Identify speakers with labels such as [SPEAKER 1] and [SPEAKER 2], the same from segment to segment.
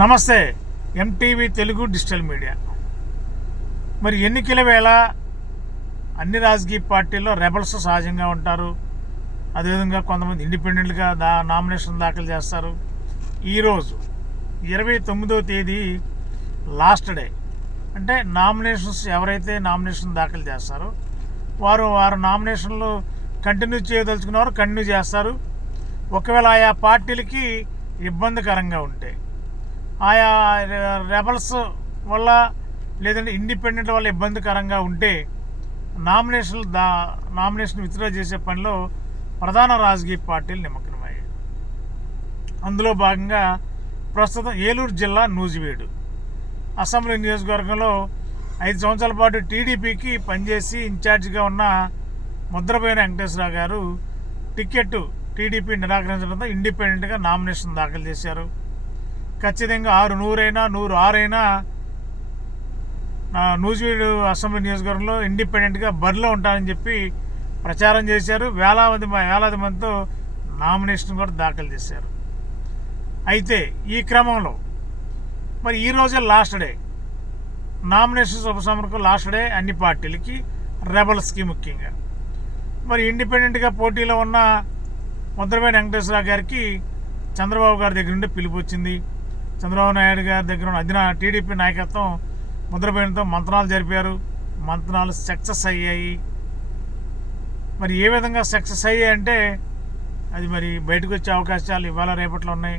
[SPEAKER 1] నమస్తే MTV Telugu digital media. మరి ఎన్నికల వేళ అన్ని రాజకీయ పార్టీల్లో రెబల్స్ సహజంగా ఉంటారు. అదేవిధంగా కొంతమంది ఇండిపెండెంట్గా దా నామినేషన్ దాఖలు చేస్తారు. ఈరోజు ఇరవై తొమ్మిదవ తేదీ లాస్ట్ డే. అంటే నామినేషన్స్ ఎవరైతే నామినేషన్ దాఖలు చేస్తారో వారు వారు నామినేషన్లు కంటిన్యూ చేయదలుచుకున్నవారు కంటిన్యూ చేస్తారు. ఒకవేళ ఆయా పార్టీలకి ఇబ్బందికరంగా ఉంటే ఆయా రెబల్స్ వల్ల లేదంటే ఇండిపెండెంట్ వల్ల ఇబ్బందికరంగా ఉంటే నామినేషన్లు దా నామినేషన్ విత్డ్రా చేసే పనిలో ప్రధాన రాజకీయ పార్టీలు నిమగ్నమయ్యాయి. అందులో భాగంగా ప్రస్తుతం ఏలూరు జిల్లా నూజివీడు. అసెంబ్లీ నియోజకవర్గంలో ఐదు సంవత్సరాల పాటు టీడీపీకి పనిచేసి ఇన్ఛార్జిగా ఉన్న ముద్రపోయిన వెంకటేశ్వరరావు గారు టికెట్ టీడీపీ నిరాకరించడంతో ఇండిపెండెంట్గా నామినేషన్ దాఖలు చేశారు. ఖచ్చితంగా ఆరు నూరైనా నూరు ఆరైనా నా నూజివీడు అసెంబ్లీ నియోజకవర్గంలో ఇండిపెండెంట్గా బరిలో ఉంటానని చెప్పి ప్రచారం చేశారు. వేలాది మ- వేలాది మందితో నామినేషన్ కూడా దాఖలు చేశారు. అయితే ఈ క్రమంలో మరి ఈ రోజే లాస్ట్ డే. నామినేషన్స్ ఉపసంహరణకు లాస్ట్ డే అన్ని పార్టీలకి రెబల్స్కి ముఖ్యంగా. మరి ఇండిపెండెంట్గా పోటీలో ఉన్న ముద్రపేట వెంకటేశ్వరరావు గారికి చంద్రబాబు గారి దగ్గర నుండి పిలుపు వచ్చింది. చంద్రబాబు నాయుడు గారి దగ్గర ఉన్న అధినా టీడీపీ నాయకత్వం ముద్రపేటతో మంత్రాలు జరిపారు. మంత్రాలు సక్సెస్ అయ్యాయి. మరి ఏ విధంగా సక్సెస్ అయ్యాయి అంటే అది మరి బయటకు వచ్చే అవకాశాలు ఇవాళ రేపట్లో ఉన్నాయి.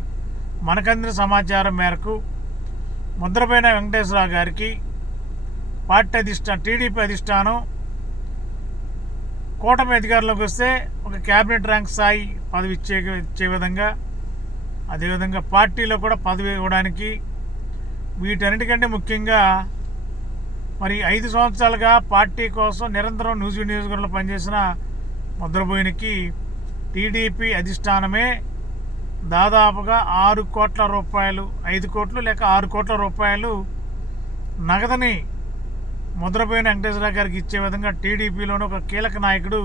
[SPEAKER 1] మనకందిన సమాచారం మేరకు ముద్రపైన వెంకటేశ్వరరావు గారికి పార్టీ అధిష్టానం టీడీపీ అధిష్టానం కూటమి అధికారంలోకి వస్తే ఒక క్యాబినెట్ ర్యాంక్ స్థాయి పదవి ఇచ్చే ఇచ్చే విధంగా అదేవిధంగా పార్టీలో కూడా పదవి ఇవ్వడానికి వీటన్నిటికంటే ముఖ్యంగా మరి ఐదు సంవత్సరాలుగా పార్టీ కోసం నిరంతరం న్యూస్ నియోజకవర్గంలో పనిచేసిన ముద్రబోయినికి టీడీపీ అధిష్టానమే దాదాపుగా ఆరు కోట్ల రూపాయలు ఐదు కోట్లు లేక ఆరు కోట్ల రూపాయలు నగదని ముద్రపోయిన వెంకటేశ్వర గారికి ఇచ్చే విధంగా టీడీపీలోని ఒక కీలక నాయకుడు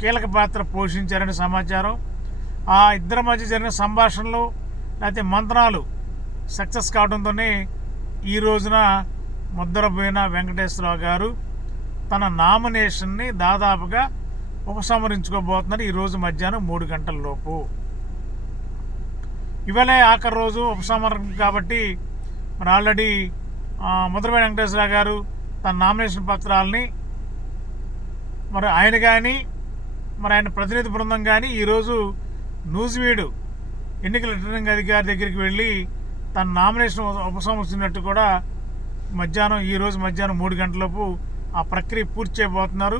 [SPEAKER 1] కీలక పాత్ర పోషించారని సమాచారం. ఆ ఇద్దరి మధ్య జరిగిన సంభాషణలు లేకపోతే మంత్రాలు సక్సెస్ కావడంతోనే ఈ రోజున ముద్రపోయిన వెంకటేశ్వరరావు గారు తన నామినేషన్ని దాదాపుగా ఉపసంహరించుకోబోతున్నారు ఈరోజు మధ్యాహ్నం మూడు గంటల లోపు. ఇవాళే ఆఖరి రోజు ఉపసంహరణ కాబట్టి మరి ఆల్రెడీ ముద్రపేట వెంకటేశ్వర గారు తన నామినేషన్ పత్రాలని మరి ఆయన కానీ మరి ఆయన ప్రతినిధి బృందం కానీ ఈరోజు నూజివీడు ఎన్నికల రిటర్నింగ్ అధికారి దగ్గరికి వెళ్ళి తన నామినేషన్ ఉపసంహరిస్తున్నట్టు కూడా మధ్యాహ్నం ఈరోజు మధ్యాహ్నం మూడు గంటలపు ఆ ప్రక్రియ పూర్తి చేయబోతున్నారు.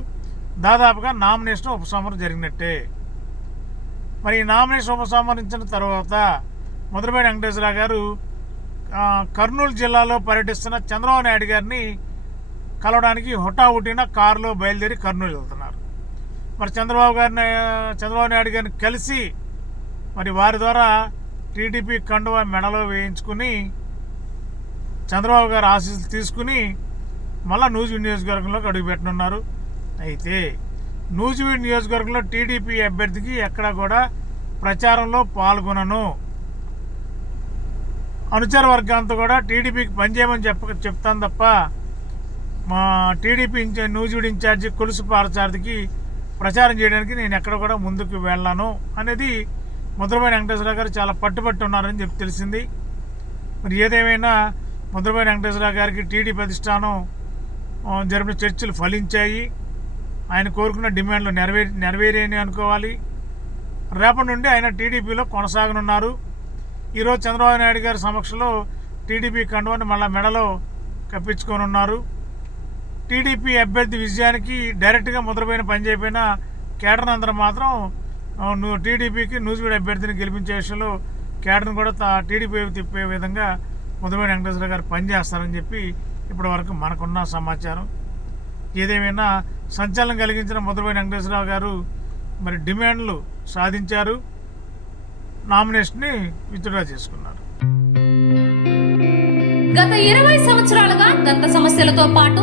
[SPEAKER 1] దాదాపుగా నామినేషన్ ఉపసంహరణ జరిగినట్టే. మరి నామినేషన్ ఉపసంహరించిన తర్వాత ముద్రపేట వెంకటేశ్వర గారు కర్నూలు జిల్లాలో పర్యటిస్తున్న చంద్రబాబు నాయుడు గారిని కలవడానికి హుటాహుటిన కారులో బయలుదేరి కర్నూలు వెళ్తున్నారు. మరి చంద్రబాబు గారిని చంద్రబాబు నాయుడు గారిని కలిసి మరి వారి ద్వారా టీడీపీ కండువా మెడలో వేయించుకుని చంద్రబాబు గారు ఆశీస్సులు తీసుకుని మళ్ళా నూజివీడు నియోజకవర్గంలోకి అడుగుపెట్టనున్నారు అయితే నూజివీడు నియోజకవర్గంలో టీడీపీ అభ్యర్థికి ఎక్కడా కూడా ప్రచారంలో పాల్గొనను. అనుచర వర్గాంతో కూడా టీడీపీకి పనిచేయమని చెప్ప చెప్తాను తప్ప మా TDP incharge Nuzvid incharge Kolusu పారచారథికి ప్రచారం చేయడానికి నేను ఎక్కడ కూడా ముందుకు వెళ్ళాను అనేది ముద్రపై వెంకటేశ్వర గారు చాలా పట్టుబట్టి ఉన్నారని చెప్పి తెలిసింది. మరి ఏదేమైనా ముద్రపై వెంకటేశ్వర గారికి టీడీ ప్రతిష్టానం జరిపిన చర్చలు ఫలించాయి. ఆయన కోరుకున్న డిమాండ్లు నెరవేరి నెరవేరాయని అనుకోవాలి. రేపటి నుండి ఆయన టీడీపీలో కొనసాగనున్నారు. ఈరోజు చంద్రబాబు నాయుడు గారి సమక్షంలో టీడీపీ కండువాన్ని మళ్ళా మెడలో కప్పించుకొని టీడీపీ అభ్యర్థి విజయానికి డైరెక్ట్గా ముద్రపోయిన పనిచేయపోయిన చేయకపోయినా మాత్రం నువ్వు టీడీపీకి నూజివీడు అభ్యర్థిని గెలిపించే విషయంలో కేడర్ని కూడా తా- టీడీపీ తిప్పే విధంగా ముద్రపోయిన వెంకటేశ్వర గారు పనిచేస్తారని చెప్పి ఇప్పటి వరకు మనకున్న సమాచారం. ఏదేమైనా సంచలనం కలిగించిన ముద్రపోయిన వెంకటేశ్వరరావు గారు మరి డిమాండ్లు సాధించారు. నామినేషన్ని విత్డ్రా చేసుకున్నారు. గత ఇరవై సంవత్సరాలుగా దంత సమస్యలతో పాటు